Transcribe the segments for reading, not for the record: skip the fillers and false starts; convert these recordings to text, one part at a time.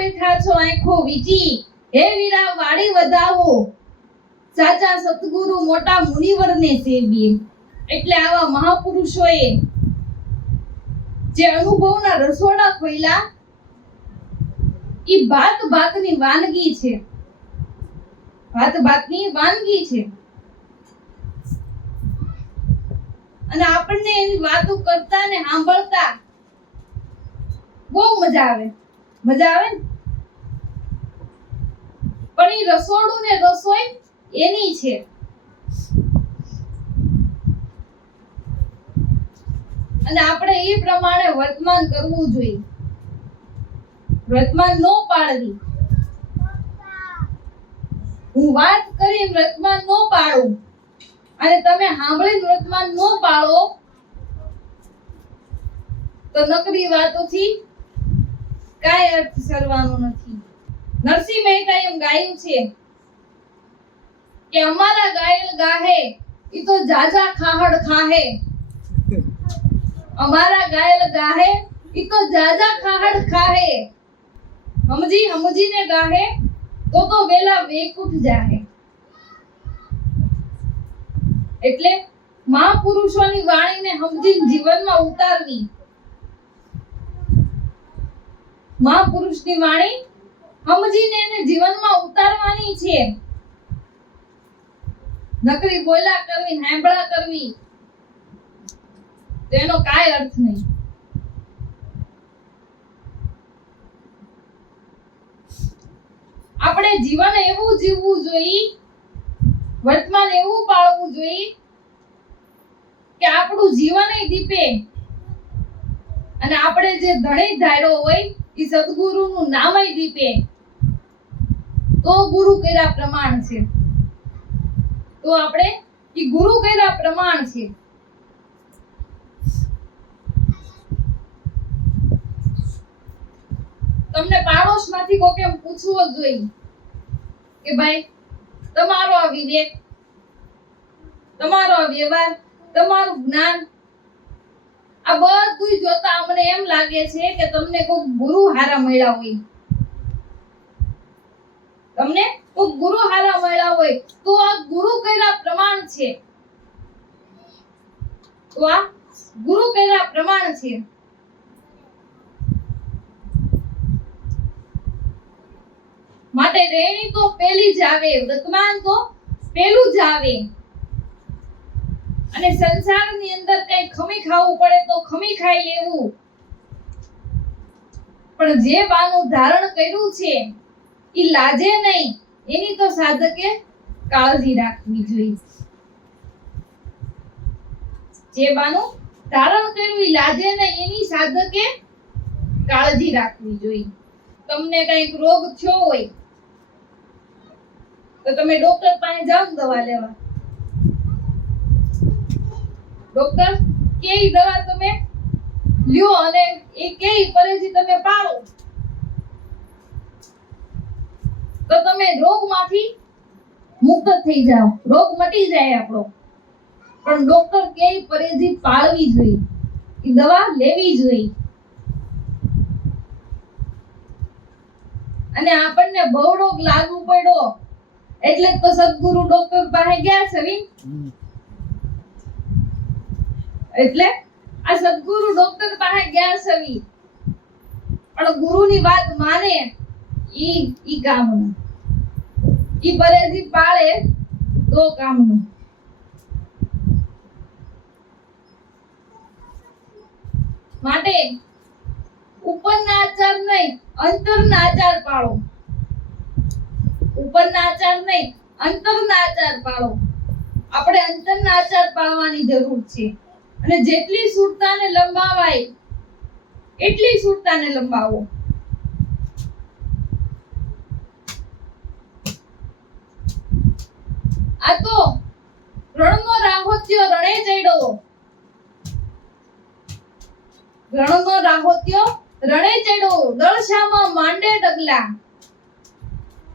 બેઠા છો આંખો વીચી, હે વીરા વાડી વધાવો, સાચા સતગુરુ મોટા મુનિવરને સેવીએ. એટલે આવા મહાપુરુષોએ જે અનુભવના રસોડા ખોલ્યા, ઈ ભાત ભાતની વાનગી છે. ભાત ભાતની વાનગી છે. અને આપણને એની વાતો કરતા ને સાંભળતા બહુ મજા આવે. મજા આવે ને? પણ ઈ રસોડું ને રસોઈ એની છે. અને આપણે એ પ્રમાણે વર્તમાન કરવું જોઈએ. વર્તમાન નો પાડવી. હું વાત કરીને વર્તમાન નો પાડું અને તમે સાંભળીને વર્તમાન નો પાડો તો નકરી વાતોથી કાંઈ અર્થ સરવાનો નથી. નરસિંહ મહેતાએ એમ ગાયું છે કે અમારા ગાયલ ગાહે ઈ તો જાજા ખાહડ ખાહે. અમારા ગાયલ ગાહે ઈ તો જાજા ખાહડ ખાહે. સમજીને ગાહે તો વેલા વેકુટ જાહે. એટલે મહાપુરુષોની વાણીને સમજીને જીવનમાં ઉતારવી. મહાપુરુષની વાણી સમજીને એને જીવનમાં ઉતારવાની છે. નકરી બોલા કરવી, સાંભળા કરવી તો એનો કાંઈ અર્થ નહીં. આપણે જીવન એવું જીવવું જોઈએ, વર્તમાન એવું પાળવું જોઈએ કે આપણું જીવન દીપે અને આપણે જે ધણી ધાર્યો હોય એ સદગુરુનું નામય દીપે. તો ગુરુ કર્યા પ્રમાણ છે. તો આપણે એ ગુરુ કર્યા પ્રમાણ છે. તમને પાડોશમાંથી કોકે એમ પૂછવું જોઈએ કે ભાઈ તમારો આ વિવેક, તમારો આ વ્યવહાર, તમારું જ્ઞાન આ બધું જોતા અમને એમ લાગે છે કે તમને કોઈ ગુરુ હારા મળ્યા હોય. તમને કોઈ ગુરુ હારા મળ્યા હોય તો આ ગુરુ કર્યા પ્રમાણ છે. તો આ ગુરુ કર્યા પ્રમાણ છે. માટે રેણી તો પેલી જ આવે, વર્તમાન તો પેલું જ આવે. અને સંસારની અંદર કઈ ખમી ખાવું પડે તો ખમી ખાઈ લેવું. પણ જે બાનું ધારણ કર્યું છે ઈ લાજે નહીં, એની તો સાધકે કાળજી રાખવી જોઈએ. જે બાનું ધારણ કર્યું ઈ લાજે નહીં, એની સાધકે કાળજી રાખવી જોઈએ. તમને કઈક રોગ થયો હોય તો તમે ડોક્ટર પાસે જાઓ દવા લેવા. ડોક્ટર કેઈ દવા તમે લ્યો અને એ કેઈ પરેજી તમે પાળો તો તમે રોગમાંથી મુક્ત થઈ જાઓ, રોગ મટી જાય આપણો. પણ ડોક્ટર કેઈ પરેજી પાળવી જોઈએ, એ દવા લેવી જોઈએ. અને આપણને બહુ રોગ લાગુ પડ્યો એટલે તો સદગુરુ ડોક્ટર પાસે ગયા છે. એટલે આ સદગુરુ ડોક્ટર પાસે ગયા છે. પણ ગુરુની વાત માને ઈ કામનું, ઈ પરેજી પાળે તો કામનું. માટે ઉપરના આચાર નહીં, અંતરના આચાર પાળો. ઉપરના આચાર નહીં, અંતરના આચાર પાળો. આપણે અંતરના આચાર પાળવાની જરૂર છે. અને જેટલી સુરતાને લંબાવાય એટલી સુરતાને લંબાવો. આ તો રણનો રાહોત્યો રણે ચડ્યો. રણનો રાહોત્યો રણે ચડ્યો. દળશામાં માંડે ડગલા.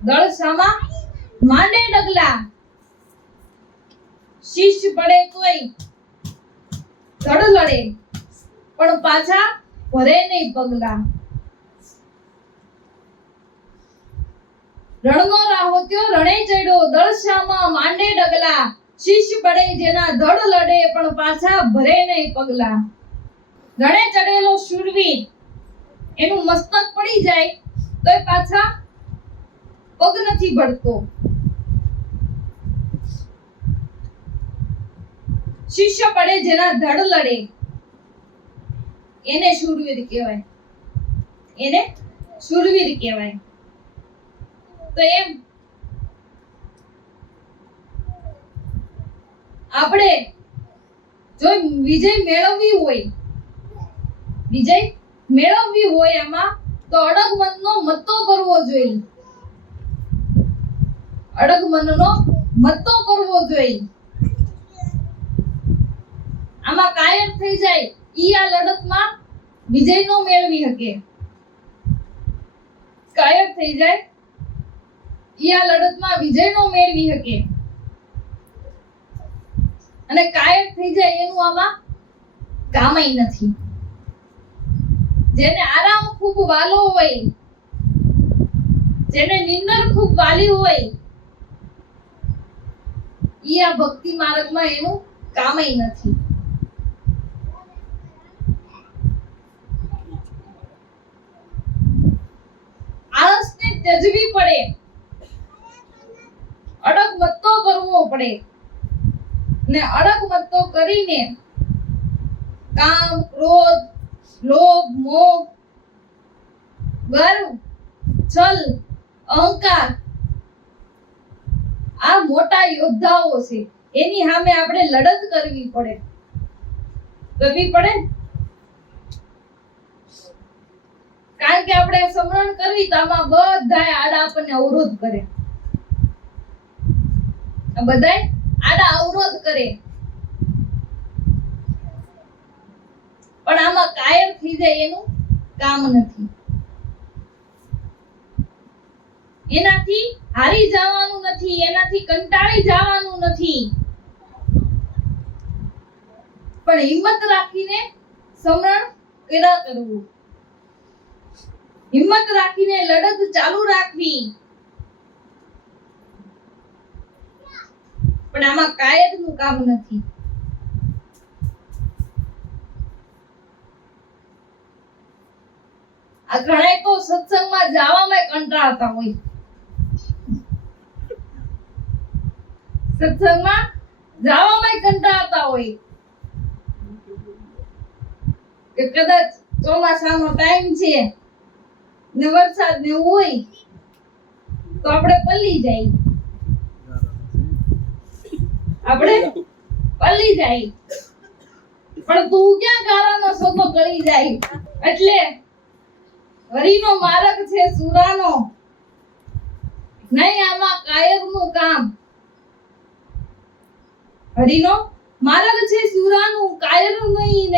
દળશામાં માંડે ડગલા. શિષ્ય પડે તોય ધડ લડે પણ પાછા ભરે નહીં પગલા. રણનો રાહોત્યો રણે ચડ્યો દળશામાં માંડે ડગલા શિષ્ય પડે જેના ધડ લડે પણ પાછા ભરે નહીં પગલા રણે ચડેલો શૂરવીર એનું મસ્તક પડી જાય તોય પાછા પગ નથી ભરતો શિષ્ય પડે જેના ધડ લડે એને શૂરવીર કહેવાય એને શૂરવીર કહેવાય તો એમ આપણે જો વિજય મેળવવી હોય આમાં તો અડગ મનનો મત્તો કરવો જોઈએ અડગ મનનો મત્તો કરવો જોઈએ આમાં કાયર થઈ જાય ઈ આ લડતમાં વિજય નો મેળવી શકે કાયર થઈ જાય ઈ આ લડતમાં વિજય નો મેળવી શકે અને કાયર થઈ જાય એનું આમાં કામય નથી જેને આરામ ખૂબ વાલો હોય જેને નિંદર ખૂબ વાલી હોય ઈ આ ભક્તિ માર્ગમાં એનું કામય નથી આળસને ત્યજવી પડે અડગ મત્તો કરવો પડે ને અડગ મત્તો કરીને કામ ક્રોધ લોભ મોહ ગર્વ છલ અહંકાર આ મોટા યોદ્ધાઓ છે એની સામે આપણે લડત કરવી પડે કારણ કે આપણે સમરણ કરવી તો આમાં બધાય આડા આપણને અવરોધ કરે બધાય આડા અવરોધ કરે પણ આમાં કાયર થઈ જાય એનું કામ નથી એનાથી હારી જવાનું નથી એનાથી કંટાળી જવાનું નથી પણ હિંમત રાખીને સમરણ કર્યા કરવું હિંમત રાખીને લડત ચાલુ રાખવી પણ આમાં કાયરનું કામ નથી આ ઘણાય તો સત્સંગમાં જવામાં કંટાળતા હોય સત્સંગમાં જવામાં કંટાળતા હોય કે કદાચ ચોમાસાનો ટાઈમ છે ને વરસાદ ને હોય તો આપણે પલ્લી જાય પણ તું ક્યાં ગારાનો સોતો કરી જાય એટલે હરિનો માર્ગ છે સુરાનો નહીં આમાં કાયરનું કામ હરિનો માર્ગ છે સુરાનું કાયરનું નહીં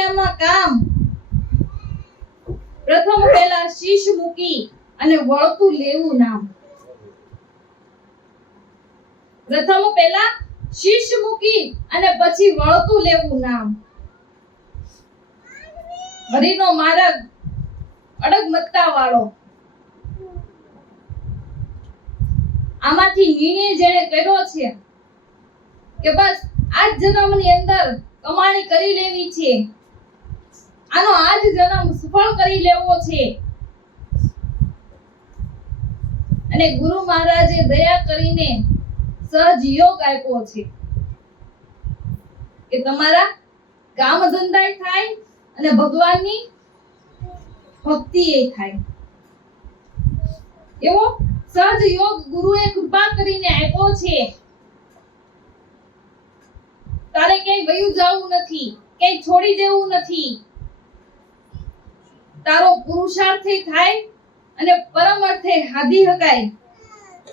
આમાં કામ પ્રથમ પહેલા શીશ મૂકી અને વળતું લેવું નામ પ્રથમ પહેલા શીશ મૂકી અને પછી વળતું લેવું નામ હરિનો માર્ગ અડગ મત્તા વાળો આમાંથી નિર્ણય જેણે કર્યો છે કે બસ આજ જન્મની અંદર કમાણી કરી લેવી છે આનો આજ જન્મ સફળ કરી લેવો છે અને ગુરુ મહારાજે દયા કરીને સહજ યોગ આપ્યો છે કે તમારા કામ ધંધાય થાય અને ભગવાનની ભક્તિ એ થાય એવો સહજ યોગ ગુરુએ કૃપા કરીને આપ્યો છે તારે ક્યાંય વયું જવું નથી ક્યાંય છોડી દેવું નથી તારો પુરુષાર્થ થાય અને પરમ અર્થે હાધી હકાય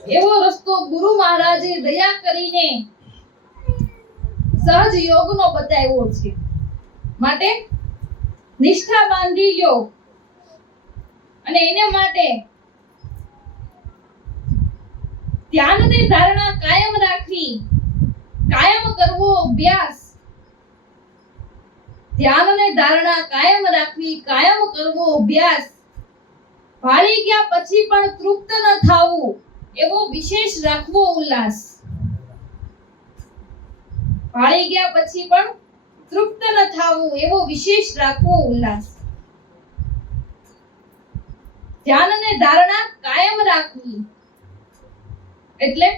એવો રસ્તો ગુરુ મહારાજે દયા કરીને સહજ યોગનો બતાવ્યો છે માટે નિષ્ઠા બાંધી લ્યો અને એને માટે ધ્યાનની ધારણા કાયમ રાખવી કાયમ કરવો અભ્યાસ ધ્યાનની ધારણા કાયમ રાખવી કાયમ કરવો અભ્યાસ ભાળી ગયા પછી પણ તૃપ્ત ન થાવું એવો વિશેષ રાખવો ઉલ્લાસ. ભાળી ગયા પછી પણ તૃપ્ત ન થાવું એવો વિશેષ રાખવો ઉલ્લાસ. ધ્યાન અને ધારણા કાયમ રાખવી એટલે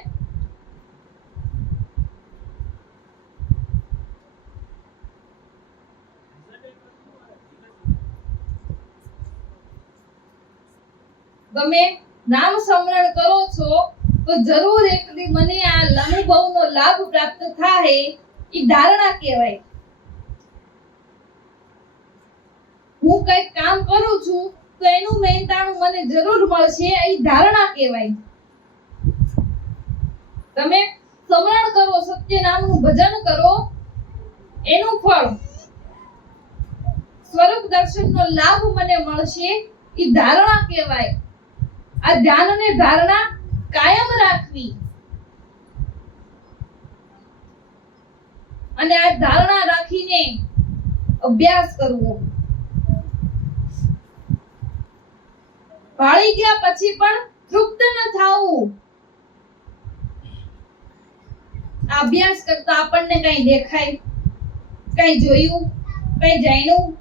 તમે નામ સ્મરણ કરો છો તો જરૂર એક દી મને આ અનુભવનો લાભ પ્રાપ્ત થાય એ ધારણા કહેવાય. હું કંઈક કામ કરું છું તો એનું મહેનતાણું મને જરૂર મળશે એ ધારણા કહેવાય. તમે સ્મરણ કરો, સત્ય નામનું ભજન કરો, એનું ફળ સ્વરૂપ દર્શનનો લાભ મને મળશે એ ધારણા કહેવાય. આ ધ્યાન અને ધારણા કાયમ રાખવી અને આ ધારણા રાખીને અભ્યાસ કરવો. ભાળી ગયા પછી પણ તૃપ્ત ન થાવું. આ અભ્યાસ કરતા આપણને કઈ દેખાય, કઈ જોયું, કઈ જાણ્યું,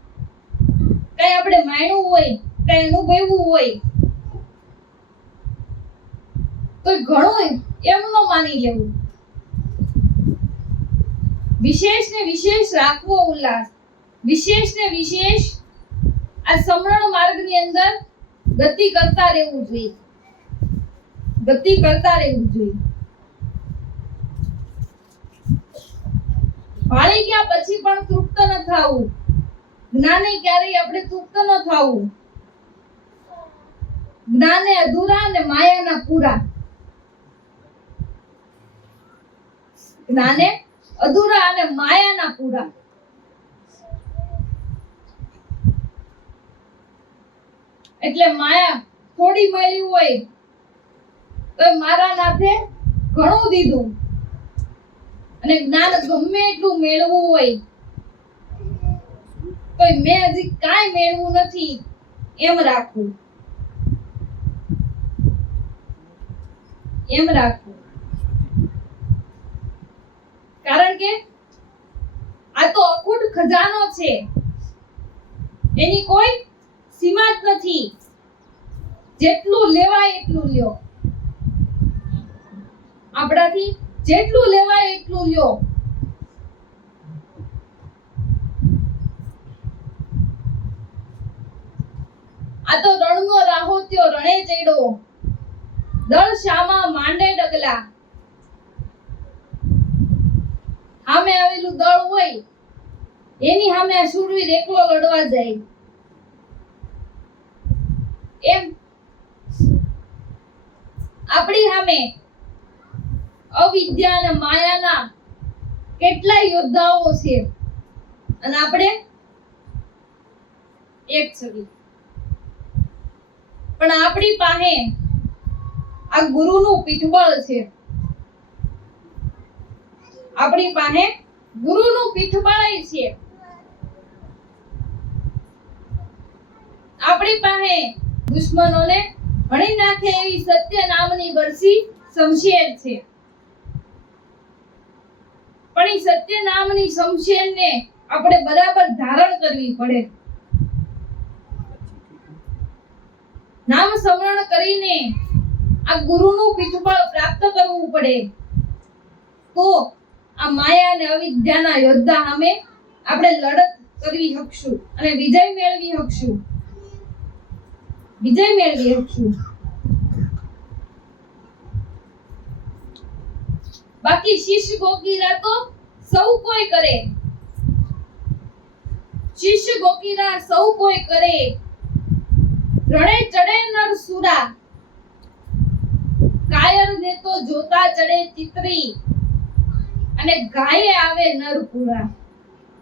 કઈ આપણે માણ્યું હોય, કઈ અનુભવ્યું હોય તો ઘણું એમ ન માની લેવું. વિશેષ ને વિશેષ રાખવો ઉલ્લાસ. વિશેષ ને વિશેષ આ સમરણ માર્ગની અંદર ગતિ કરતા રહેવું જોઈએ. ગતિ કરતા રહેવું જોઈએ. ભાળી ગયા પછી પણ તૃપ્ત ન થાવું. જ્ઞાને ક્યારેય આપણે તૃપ્ત ન થાવું. જ્ઞાને અધૂરા અને માયાના પૂરા. જ્ઞાને અધૂરા અને માયાના પૂરા. એટલે માયા થોડી મળી હોય તો મારા નાથે ઘણું દીધું અને જ્ઞાન ગમે એટલું મેળવું હોય તો મેં હજી કાંઈ મેળવું નથી એમ રાખવું. એમ રાખવું. કારણ કે આ તો અખૂટ ખજાનો છે, એની કોઈ સીમા જ નથી. જેટલું લેવાય એટલું લ્યો. આપણાથી જેટલું લેવાય એટલું લ્યો. આ તો રણનો રાહોત્યો રણે ચડ્યો, દળ શામાં માંડે ડગલા. સામે આવેલું દળ હોય એની સામે આ શૂરવીર એકલો લડવા જાય. એમ આપણી સામે અવિદ્યા અને માયાના કેટલા યોદ્ધાઓ છે અને આપણે એક છવી. પણ આપણી પાસે આ ગુરુનું પીઠબળ છે. આપણી પાસે ગુરુનું પીઠબળ છે. આપણી પાસે દુશ્મનોને હણી નાખે એવી સત્ય નામની બરસી શમશેર છે. પણ એ સત્ય નામની શમશેરને આપણે બરાબર ધારણ કરવી પડે. નામ સ્મરણ કરીને આ ગુરુનું પીઠબળ પ્રાપ્ત કરવું પડે તો આ માયા અને અવિદ્યાના યોદ્ધા સામે આપણે લડત કરવી શકશું અને વિજય મેળવી શકશું. વિજય મેળવી શકશું. બાકી શિષ્ય ગોકીરા તો સૌ કોઈ કરે. શિષ્ય ગોકીરા સૌ કોઈ કરે. રણે ચડે નર સુરા, કાયર ને તો જોતા ચડે ચિત્રી અને ગાયે આવે નર પૂરા.